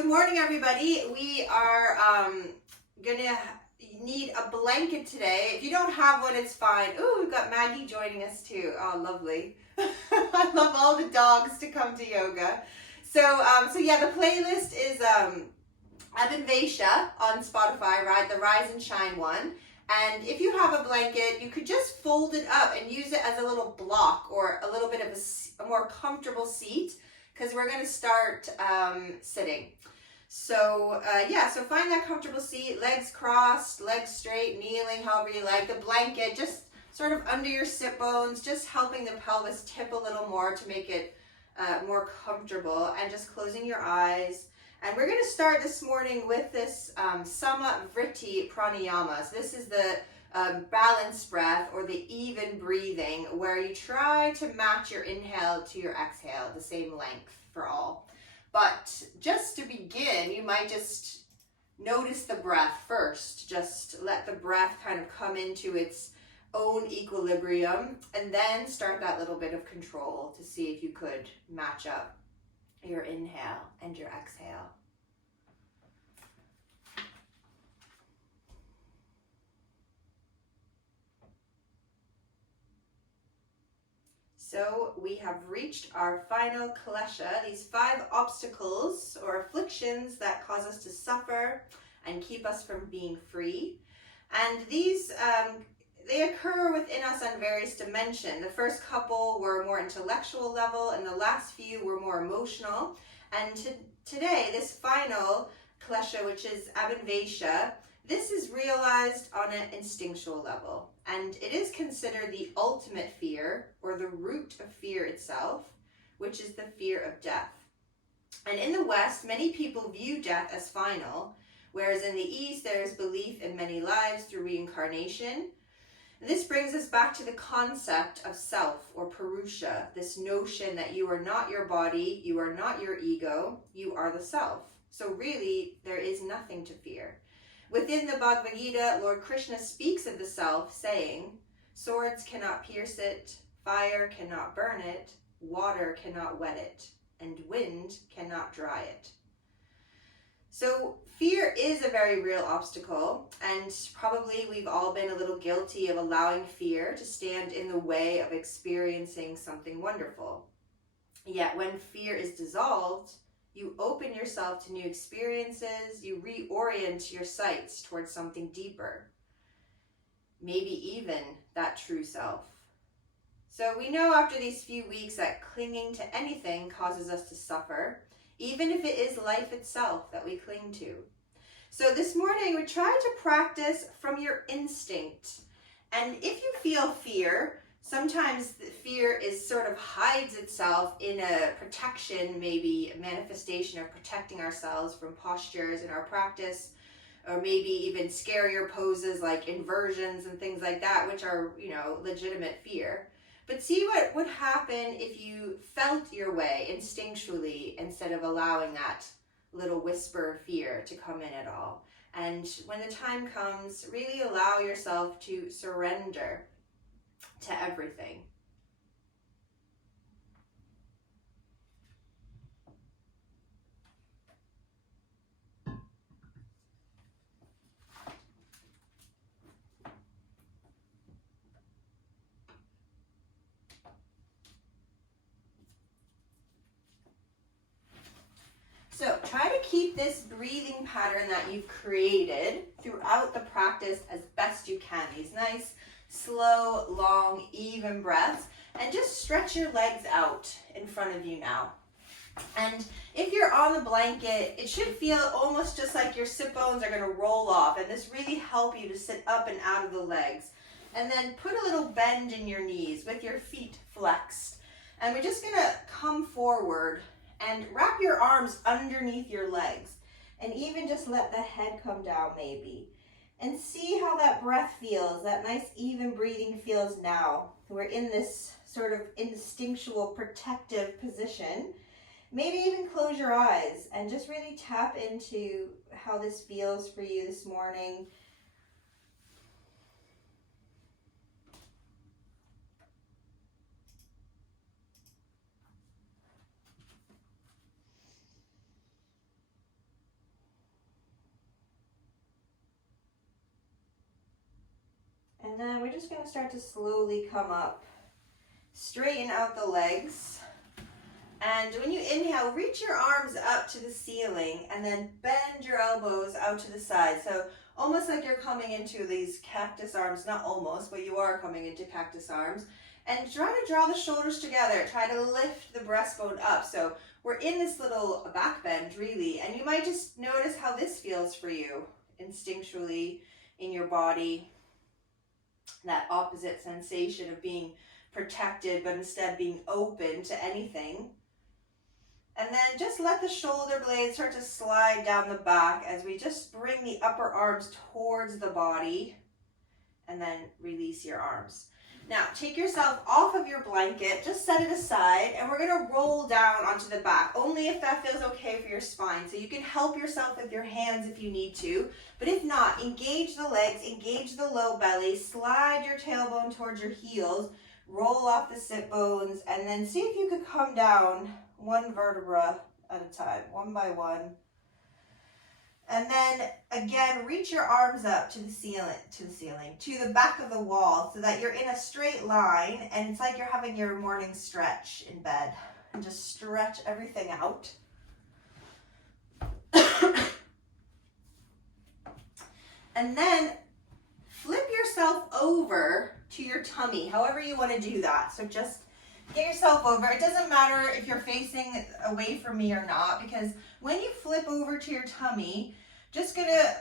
Good morning, everybody. We are gonna need a blanket today. If you don't have one, it's fine. Ooh, we've got Maggie joining us too. Oh, lovely. I love all the dogs to come to yoga. So yeah, the playlist is Abhinivesha on Spotify, right? The Rise and Shine one. And if you have a blanket, you could just fold it up and use it as a little block or a little bit of a more comfortable seat, because we're going to start sitting. So so find that comfortable seat, legs crossed, legs straight, kneeling, however you like. The blanket just sort of under your sit bones, just helping the pelvis tip a little more to make it more comfortable, and just closing your eyes. And we're going to start this morning with this Vritti Pranayamas. This is the balance breath, or the even breathing, where you try to match your inhale to your exhale, the same length for all. But just to begin, you might just notice the breath first. Just let the breath kind of come into its own equilibrium, and then start that little bit of control to see if you could match up your inhale and your exhale. So we have reached our final klesha, these 5 obstacles or afflictions that cause us to suffer and keep us from being free. And these, they occur within us on various dimensions. The first couple were more intellectual level, and the last few were more emotional. And today, this final klesha, which is Abhinivesha, this is realized on an instinctual level, and it is considered the ultimate fear, or the root of fear itself, which is the fear of death. And in the West, many people view death as final, whereas in the East, there is belief in many lives through reincarnation. This brings us back to the concept of self, or Purusha, this notion that you are not your body, you are not your ego, you are the self. So really, there is nothing to fear. Within the Bhagavad Gita, Lord Krishna speaks of the self, saying, "Swords cannot pierce it, fire cannot burn it, water cannot wet it, and wind cannot dry it." So fear is a very real obstacle, and probably we've all been a little guilty of allowing fear to stand in the way of experiencing something wonderful. Yet when fear is dissolved, you open yourself to new experiences, you reorient your sights towards something deeper, maybe even that true self. So we know after these few weeks that clinging to anything causes us to suffer, even if it is life itself that we cling to. So this morning we try to practice from your instinct. And if you feel fear, sometimes the fear is sort of hides itself in a protection, maybe a manifestation of protecting ourselves from postures in our practice, or maybe even scarier poses like inversions and things like that, which are, legitimate fear. But see what would happen if you felt your way instinctually instead of allowing that little whisper of fear to come in at all. And when the time comes, really allow yourself to surrender to everything. So try to keep this breathing pattern that you've created throughout the practice as best you can. These nice, slow, long, even breaths. And just stretch your legs out in front of you now. And if you're on the blanket, it should feel almost just like your sit bones are going to roll off. And this really helps you to sit up and out of the legs. And then put a little bend in your knees with your feet flexed. And we're just going to come forward and wrap your arms underneath your legs, and even just let the head come down maybe. And see how that breath feels, that nice even breathing feels now. We're in this sort of instinctual protective position. Maybe even close your eyes and just really tap into how this feels for you this morning. And then we're just going to start to slowly come up. Straighten out the legs. And when you inhale, reach your arms up to the ceiling and then bend your elbows out to the side. So almost like you're coming into these cactus arms, not almost, but you are coming into cactus arms. And try to draw the shoulders together. Try to lift the breastbone up. So we're in this little back bend really, and you might just notice how this feels for you instinctually in your body. That opposite sensation of being protected, but instead being open to anything. And then just let the shoulder blades start to slide down the back as we just bring the upper arms towards the body and then release your arms. Now take yourself off of your blanket, just set it aside, and we're going to roll down onto the back, only if that feels okay for your spine. So you can help yourself with your hands if you need to, but if not, engage the legs, engage the low belly, slide your tailbone towards your heels, roll off the sit bones, and then see if you could come down one vertebra at a time, one by one. And then again, reach your arms up to the ceiling, to the back of the wall so that you're in a straight line, and it's like you're having your morning stretch in bed. And just stretch everything out. And then flip yourself over to your tummy, however you want to do that. So just get yourself over. It doesn't matter if you're facing away from me or not, because when you flip over to your tummy, just gonna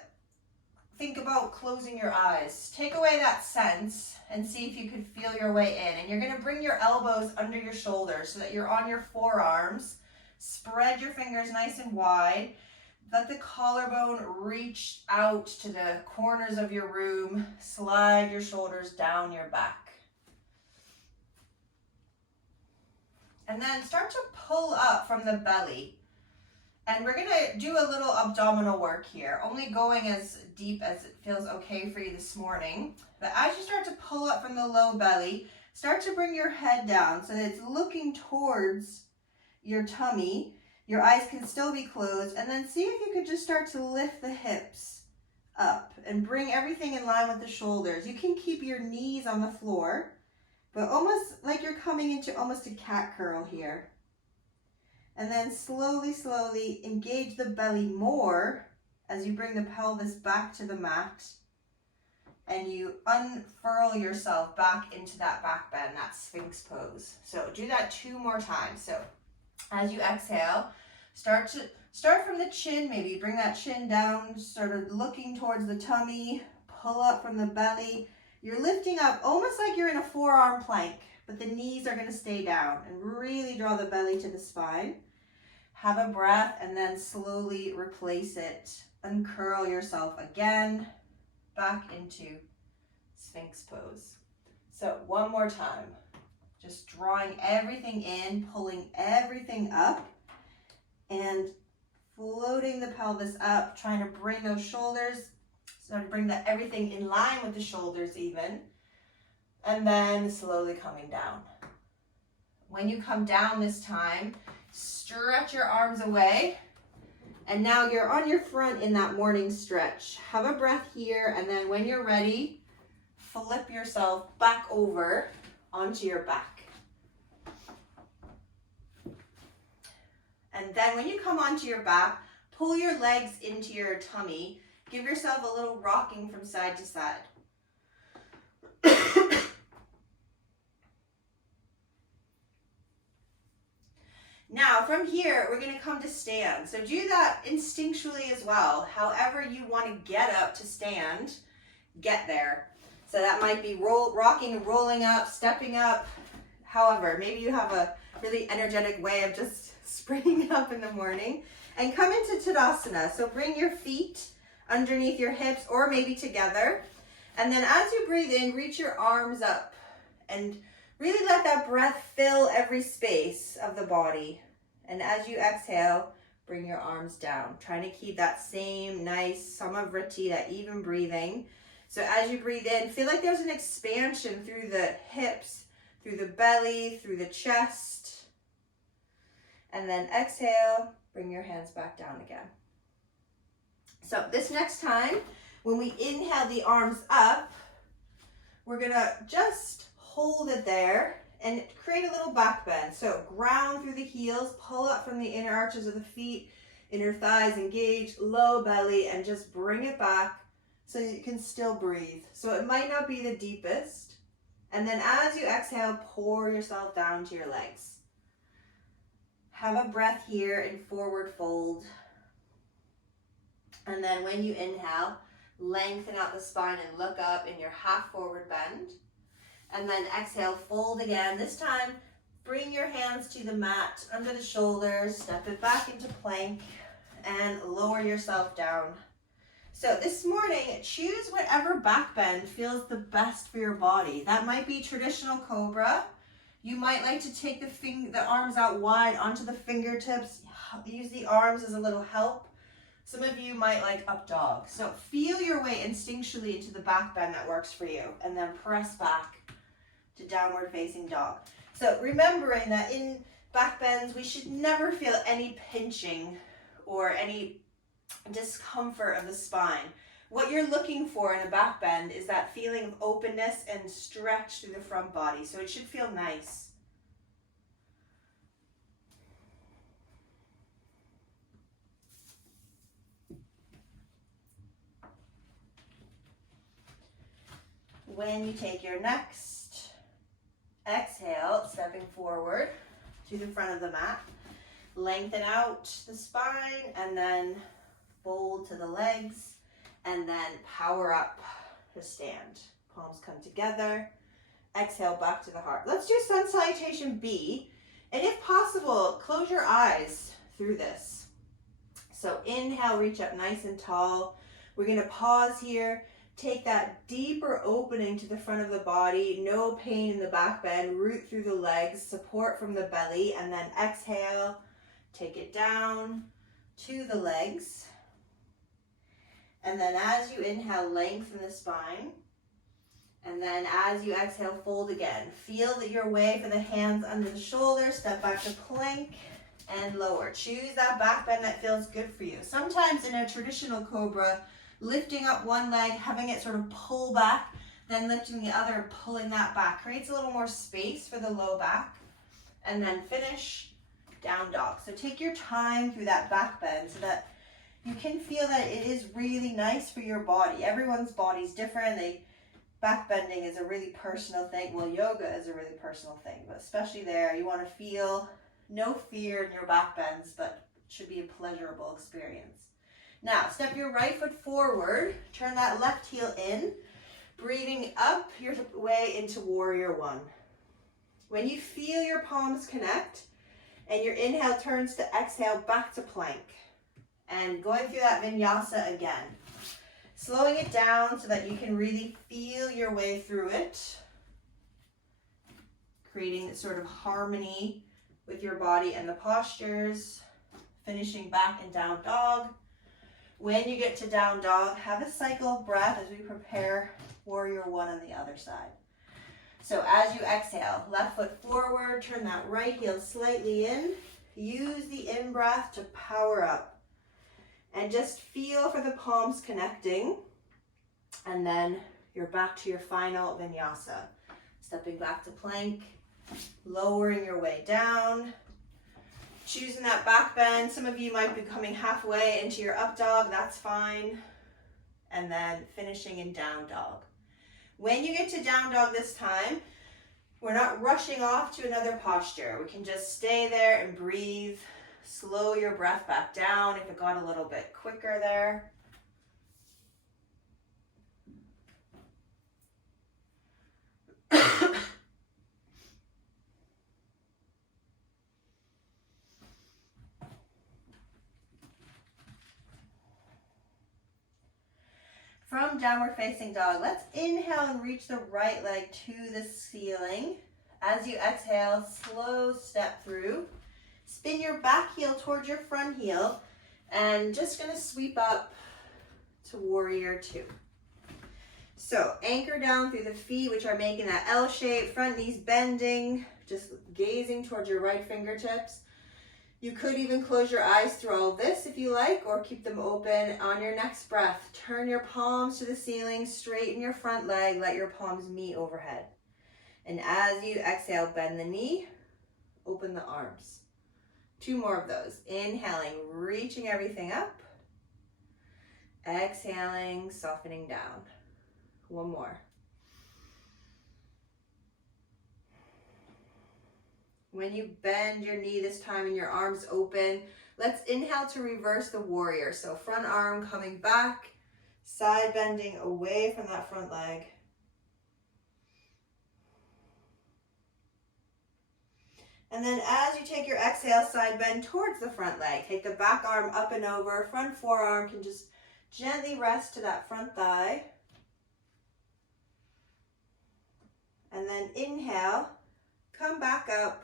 think about closing your eyes. Take away that sense and see if you could feel your way in. And you're gonna bring your elbows under your shoulders so that you're on your forearms. Spread your fingers nice and wide. Let the collarbone reach out to the corners of your room. Slide your shoulders down your back. And then start to pull up from the belly. And we're gonna do a little abdominal work here, only going as deep as it feels okay for you this morning. But as you start to pull up from the low belly, start to bring your head down so that it's looking towards your tummy. Your eyes can still be closed, and then see if you could just start to lift the hips up and bring everything in line with the shoulders. You can keep your knees on the floor, but almost like you're coming into almost a cat curl here. And then slowly, slowly engage the belly more as you bring the pelvis back to the mat and you unfurl yourself back into that back bend, that Sphinx pose. So do that 2 more times. So as you exhale, start from the chin, maybe bring that chin down, sort of looking towards the tummy, pull up from the belly. You're lifting up almost like you're in a forearm plank, but the knees are going to stay down, and really draw the belly to the spine. Have a breath and then slowly replace it. Uncurl yourself again, back into Sphinx pose. So 1 more time. Just drawing everything in, pulling everything up, and floating the pelvis up, trying to bring those shoulders, so to bring everything in line with the shoulders even, and then slowly coming down. When you come down this time, stretch your arms away, and now you're on your front in that morning stretch. Have a breath here, and then when you're ready, flip yourself back over onto your back. And then when you come onto your back, pull your legs into your tummy. Give yourself a little rocking from side to side. Now from here, we're going to come to stand. So do that instinctually as well. However you want to get up to stand, get there. So that might be rocking and rolling up, stepping up. However, maybe you have a really energetic way of just springing up in the morning. And come into Tadasana. So bring your feet underneath your hips or maybe together. And then as you breathe in, reach your arms up and really let that breath fill every space of the body. And as you exhale, bring your arms down. Trying to keep that same nice Vritti, that even breathing. So as you breathe in, feel like there's an expansion through the hips, through the belly, through the chest. And then exhale, bring your hands back down again. So this next time, when we inhale the arms up, we're gonna just hold it there and create a little back bend. So ground through the heels, pull up from the inner arches of the feet, inner thighs engage, low belly, and just bring it back so you can still breathe. So it might not be the deepest. And then as you exhale, pour yourself down to your legs. Have a breath here in forward fold. And then when you inhale, lengthen out the spine and look up in your half forward bend. And then exhale, fold again. This time, bring your hands to the mat under the shoulders, step it back into plank, and lower yourself down. So this morning, choose whatever back bend feels the best for your body. That might be traditional cobra. You might like to take the arms out wide onto the fingertips. Use the arms as a little help. Some of you might like up dog. So feel your way instinctually into the back bend that works for you, and then press back to downward facing dog. So remembering that in back bends, we should never feel any pinching or any discomfort of the spine. What you're looking for in a back bend is that feeling of openness and stretch through the front body. So it should feel nice. When you take your next exhale, stepping forward to the front of the mat, lengthen out the spine and then fold to the legs and then power up to stand. Palms come together, exhale back to the heart. Let's do Sun Salutation B, and if possible, close your eyes through this. So inhale, reach up nice and tall. We're gonna pause here. Take that deeper opening to the front of the body, no pain in the back bend, root through the legs, support from the belly, and then exhale, take it down to the legs. And then as you inhale, lengthen the spine. And then as you exhale, fold again. Feel that your way for the hands under the shoulders, step back to plank and lower. Choose that back bend that feels good for you. Sometimes in a traditional cobra, lifting up one leg, having it sort of pull back, then lifting the other, pulling that back. Creates a little more space for the low back. And then finish down dog. So take your time through that back bend so that you can feel that it is really nice for your body. Everyone's body's different. Back bending is a really personal thing. Well, yoga is a really personal thing, but especially there, you want to feel no fear in your back bends, but it should be a pleasurable experience. Now, step your right foot forward, turn that left heel in, breathing up your way into Warrior One. When you feel your palms connect and your inhale turns to exhale back to plank, and going through that vinyasa again, slowing it down so that you can really feel your way through it, creating this sort of harmony with your body and the postures, finishing back in down dog. When you get to down dog, have a cycle of breath as we prepare Warrior One on the other side. So as you exhale, left foot forward, turn that right heel slightly in, use the in-breath to power up. And just feel for the palms connecting. And then you're back to your final vinyasa. Stepping back to plank, lowering your way down. Choosing that back bend. Some of you might be coming halfway into your up dog, that's fine. And then finishing in down dog. When you get to down dog this time, we're not rushing off to another posture. We can just stay there and breathe. Slow your breath back down if it got a little bit quicker there. From downward facing dog, let's inhale and reach the right leg to the ceiling. As you exhale, slow step through. Spin your back heel towards your front heel and just going to sweep up to Warrior Two. So anchor down through the feet, which are making that L shape, front knees bending, just gazing towards your right fingertips. You could even close your eyes through all this if you like, or keep them open. On your next breath, turn your palms to the ceiling, straighten your front leg, let your palms meet overhead. And as you exhale, bend the knee, open the arms. 2 more of those. Inhaling, reaching everything up. Exhaling, softening down. 1 more. When you bend your knee this time and your arms open, let's inhale to reverse the warrior. So front arm coming back, side bending away from that front leg. And then as you take your exhale, side bend towards the front leg. Take the back arm up and over. Front forearm can just gently rest to that front thigh. And then inhale, come back up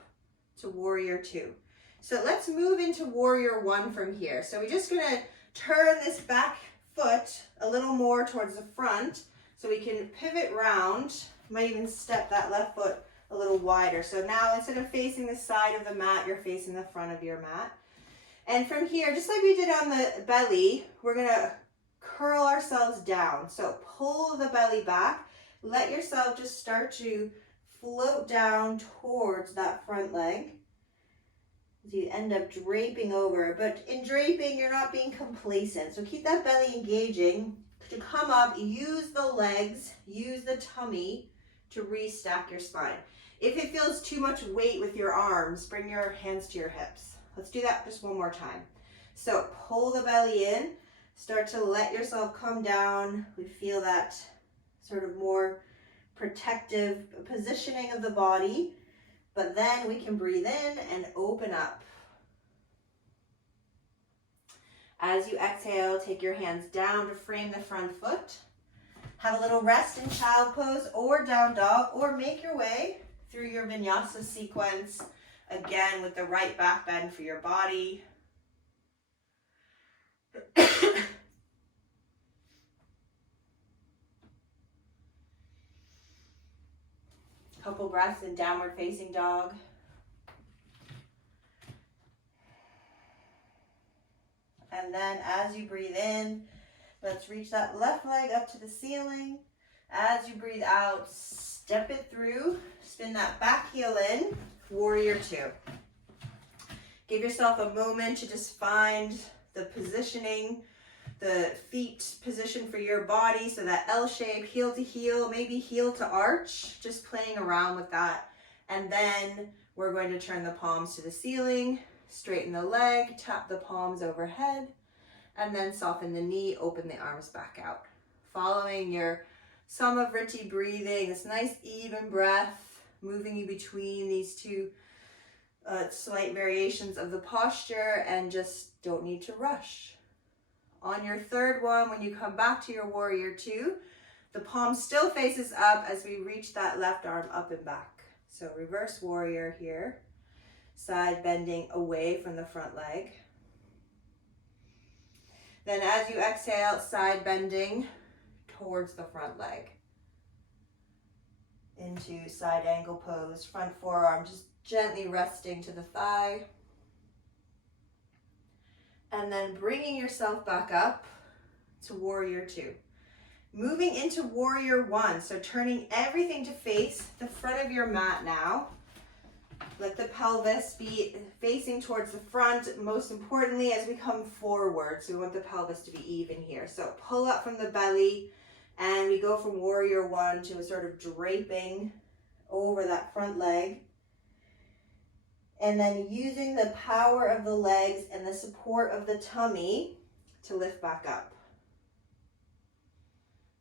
to warrior 2. So let's move into warrior 1 from here. So we're just gonna turn this back foot a little more towards the front so we can pivot round. Might even step that left foot a little wider. So now instead of facing the side of the mat, you're facing the front of your mat. And from here, just like we did on the belly, we're gonna curl ourselves down. So pull the belly back, let yourself just start to float down towards that front leg. So you end up draping over, but in draping, you're not being complacent. So keep that belly engaging. To come up, use the legs, use the tummy to restack your spine. If it feels too much weight with your arms, bring your hands to your hips. Let's do that just 1 more time. So pull the belly in, start to let yourself come down. We feel that sort of more protective positioning of the body, but then we can breathe in and open up. As you exhale, take your hands down to frame the front foot. Have a little rest in child pose or down dog, or make your way through your vinyasa sequence, again with the right back bend for your body. Couple breaths in downward facing dog. And then as you breathe in, let's reach that left leg up to the ceiling. As you breathe out, step it through, spin that back heel in, warrior 2. Give yourself a moment to just find the positioning, the feet position for your body, so that L shape, heel to heel, maybe heel to arch, just playing around with that. And then we're going to turn the palms to the ceiling, straighten the leg, tap the palms overhead, and then soften the knee, open the arms back out. Following your Sama Vritti breathing, this nice even breath, moving you between these 2 slight variations of the posture, and just don't need to rush. On your 3rd one, when you come back to your warrior 2, the palm still faces up as we reach that left arm up and back. So reverse warrior here, side bending away from the front leg. Then as you exhale, side bending towards the front leg. Into side angle pose, front forearm just gently resting to the thigh. And then bringing yourself back up to warrior 2. Moving into warrior 1, so turning everything to face the front of your mat now. Let the pelvis be facing towards the front, most importantly as we come forward. So we want the pelvis to be even here. So pull up from the belly, and we go from warrior 1 to a sort of draping over that front leg. And then using the power of the legs and the support of the tummy to lift back up.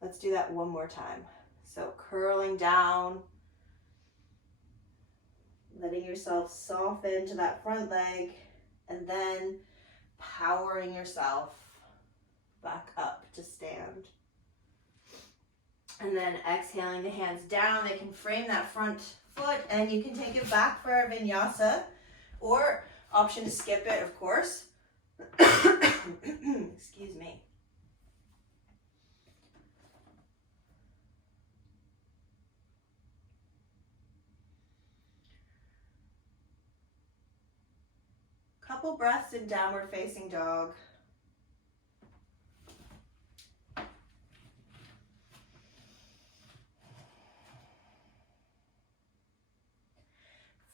Let's do that 1 more time. So curling down, letting yourself soften to that front leg, and then powering yourself back up to stand. And then exhaling the hands down, they can frame that front foot, and you can take it back for a vinyasa, or option to skip it, of course. Excuse me. Couple breaths in downward facing dog.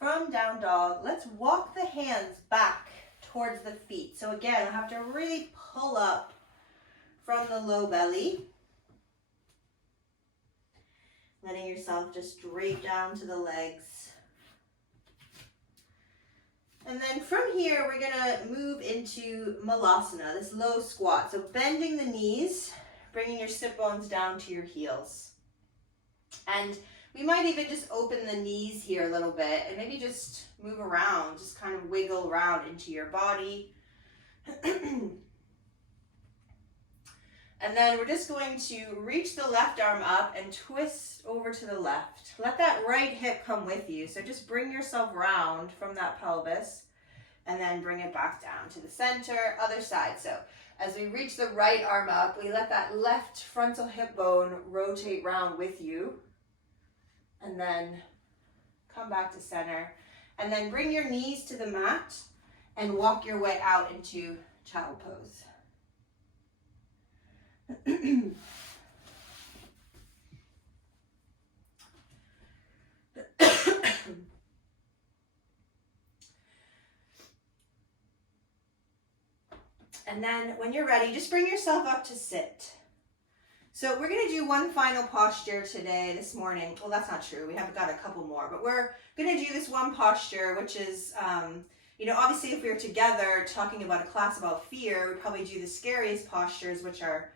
From down dog, let's walk the hands back towards the feet. So again, I have to really pull up from the low belly. Letting yourself just drape down to the legs. And then from here, we're gonna move into Malasana, this low squat. So bending the knees, bringing your sit bones down to your heels. And we might even just open the knees here a little bit and maybe just move around, just kind of wiggle around into your body. And then we're just going to reach the left arm up and twist over to the left. Let that right hip come with you. So just bring yourself round from that pelvis and then bring it back down to the center, other side. So as we reach the right arm up, we let that left frontal hip bone rotate round with you. And then come back to center. And then bring your knees to the mat and walk your way out into child pose. And then when you're ready, just bring yourself up to sit. So we're going to do one final posture today, this morning. Well, that's not true. We have got a couple more, but we're going to do this one posture, which is, obviously if we were together talking about a class about fear, we'd probably do the scariest postures, which are,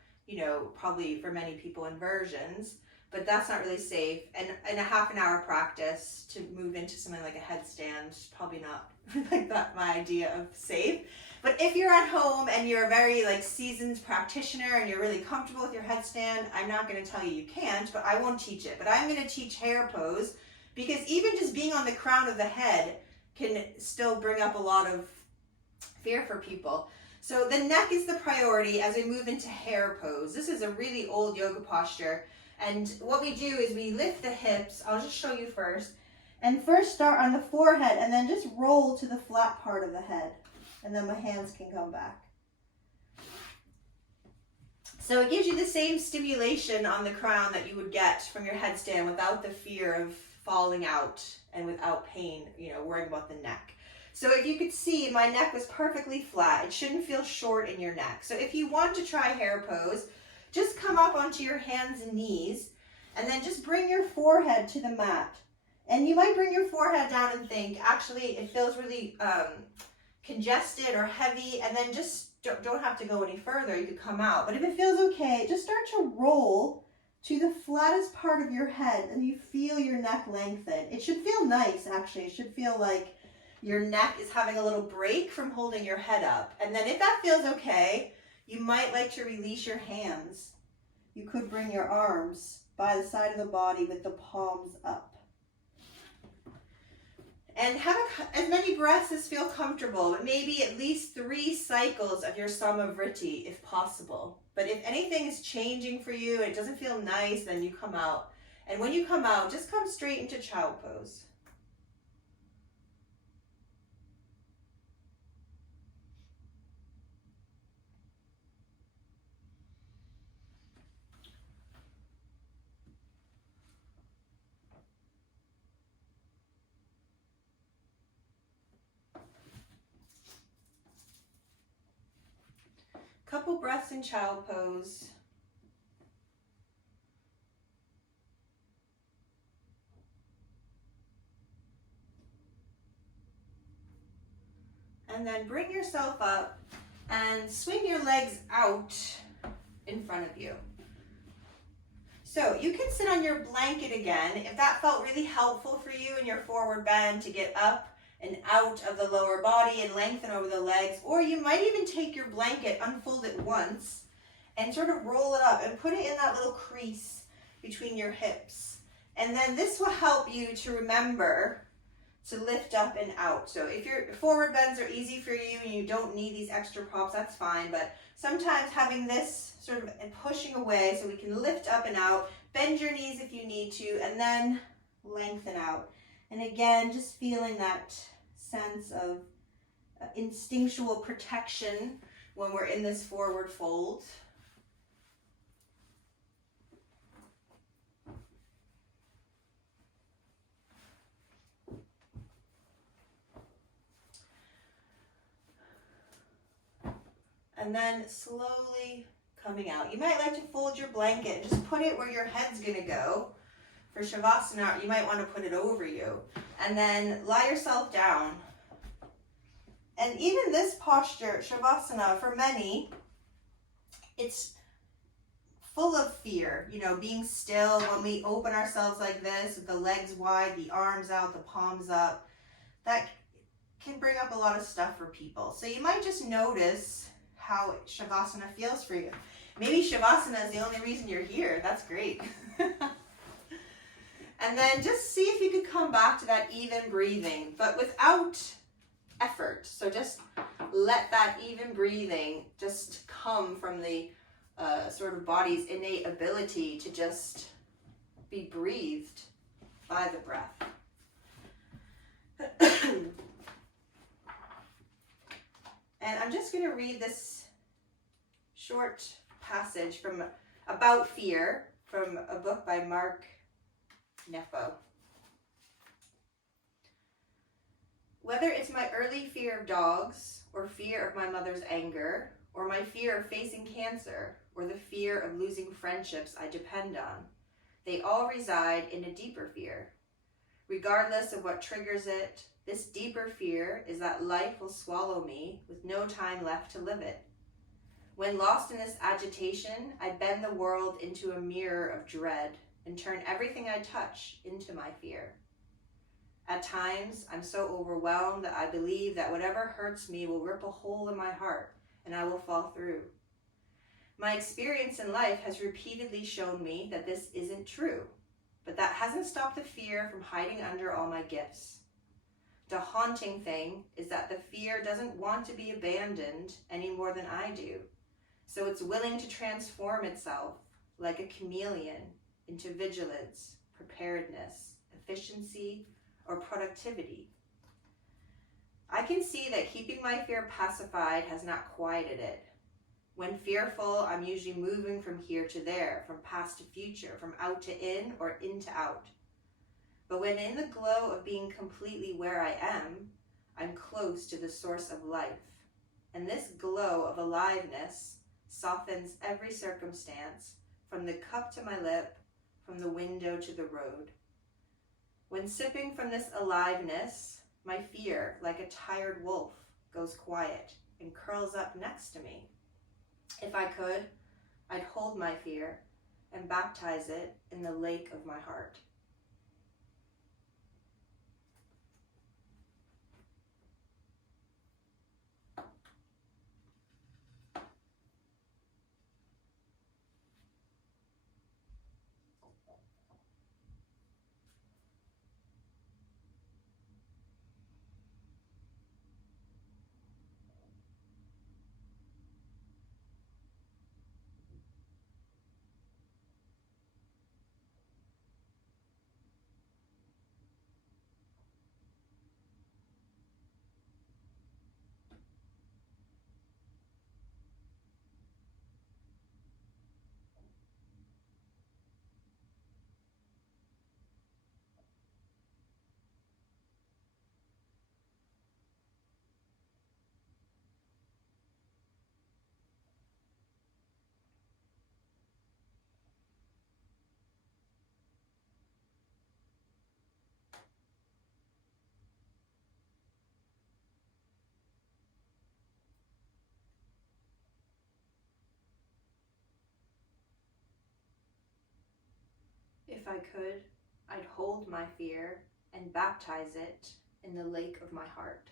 probably for many people inversions, but that's not really safe. And in a half an hour practice to move into something like a headstand, probably not like that my idea of safe. But if you're at home and you're a very seasoned practitioner and you're really comfortable with your headstand, I'm not going to tell you can't, but I won't teach it. But I'm going to teach hair pose, because even just being on the crown of the head can still bring up a lot of fear for people. So the neck is the priority as we move into hair pose. This is a really old yoga posture. And what we do is we lift the hips. I'll just show you first. And first start on the forehead and then just roll to the flat part of the head. And then my hands can come back. So it gives you the same stimulation on the crown that you would get from your headstand without the fear of falling out and without pain, worrying about the neck. So if you could see, my neck was perfectly flat. It shouldn't feel short in your neck. So if you want to try hair pose, just come up onto your hands and knees and then just bring your forehead to the mat. And you might bring your forehead down and think, actually, it feels really congested or heavy, and then just don't have to go any further. You could come out. But if it feels okay, just start to roll to the flattest part of your head and you feel your neck lengthen. It should feel nice, actually. It should feel like your neck is having a little break from holding your head up. And then if that feels okay, you might like to release your hands. You could bring your arms by the side of the body with the palms up. And have as many breaths as feel comfortable, but maybe at least 3 cycles of your Vritti if possible. But if anything is changing for you and it doesn't feel nice, then you come out. And when you come out, just come straight into child pose. Couple breaths in child pose. And then bring yourself up and swing your legs out in front of you. So you can sit on your blanket again if that felt really helpful for you in your forward bend to get up and out of the lower body and lengthen over the legs. Or you might even take your blanket, unfold it once, and sort of roll it up and put it in that little crease between your hips. And then this will help you to remember to lift up and out. So if your forward bends are easy for you and you don't need these extra props, that's fine. But sometimes having this sort of pushing away so we can lift up and out, bend your knees if you need to, and then lengthen out. And again, just feeling that sense of instinctual protection when we're in this forward fold. And then slowly coming out. You might like to fold your blanket and just put it where your head's going to go. For Shavasana, you might want to put it over you. And then lie yourself down. And even this posture, Shavasana, for many, it's full of fear. You know, being still, when we open ourselves like this, with the legs wide, the arms out, the palms up, that can bring up a lot of stuff for people. So you might just notice how Shavasana feels for you. Maybe Shavasana is the only reason you're here. That's great. And then just see if you could come back to that even breathing, but without effort. So just let that even breathing just come from the sort of body's innate ability to just be breathed by the breath. And I'm just going to read this short passage from About Fear from a book by Mark Nepo. Whether it's my early fear of dogs, or fear of my mother's anger, or my fear of facing cancer, or the fear of losing friendships I depend on, they all reside in a deeper fear. Regardless of what triggers it, this deeper fear is that life will swallow me with no time left to live it. When lost in this agitation, I bend the world into a mirror of dread and turn everything I touch into my fear. At times, I'm so overwhelmed that I believe that whatever hurts me will rip a hole in my heart and I will fall through. My experience in life has repeatedly shown me that this isn't true, but that hasn't stopped the fear from hiding under all my gifts. The haunting thing is that the fear doesn't want to be abandoned any more than I do, so it's willing to transform itself like a chameleon into vigilance, preparedness, efficiency, or productivity. I can see that keeping my fear pacified has not quieted it. When fearful, I'm usually moving from here to there, from past to future, from out to in, or in to out. But when in the glow of being completely where I am, I'm close to the source of life. And this glow of aliveness softens every circumstance, from the cup to my lip, from the window to the road. When sipping from this aliveness, my fear, like a tired wolf, goes quiet and curls up next to me. If I could, I'd hold my fear and baptize it in the lake of my heart. If I could, I'd hold my fear and baptize it in the lake of my heart.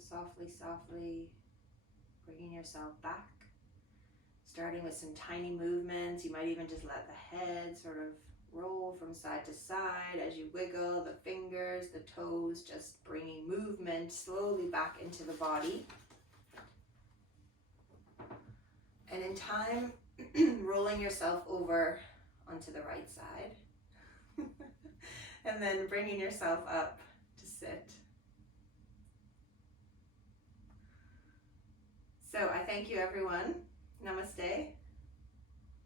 softly, softly bringing yourself back. Starting with some tiny movements. You might even just let the head sort of roll from side to side as you wiggle the fingers, the toes, just bringing movement slowly back into the body. And in time, rolling yourself over onto the right side. And then bringing yourself up to sit. So I thank you, everyone. Namaste.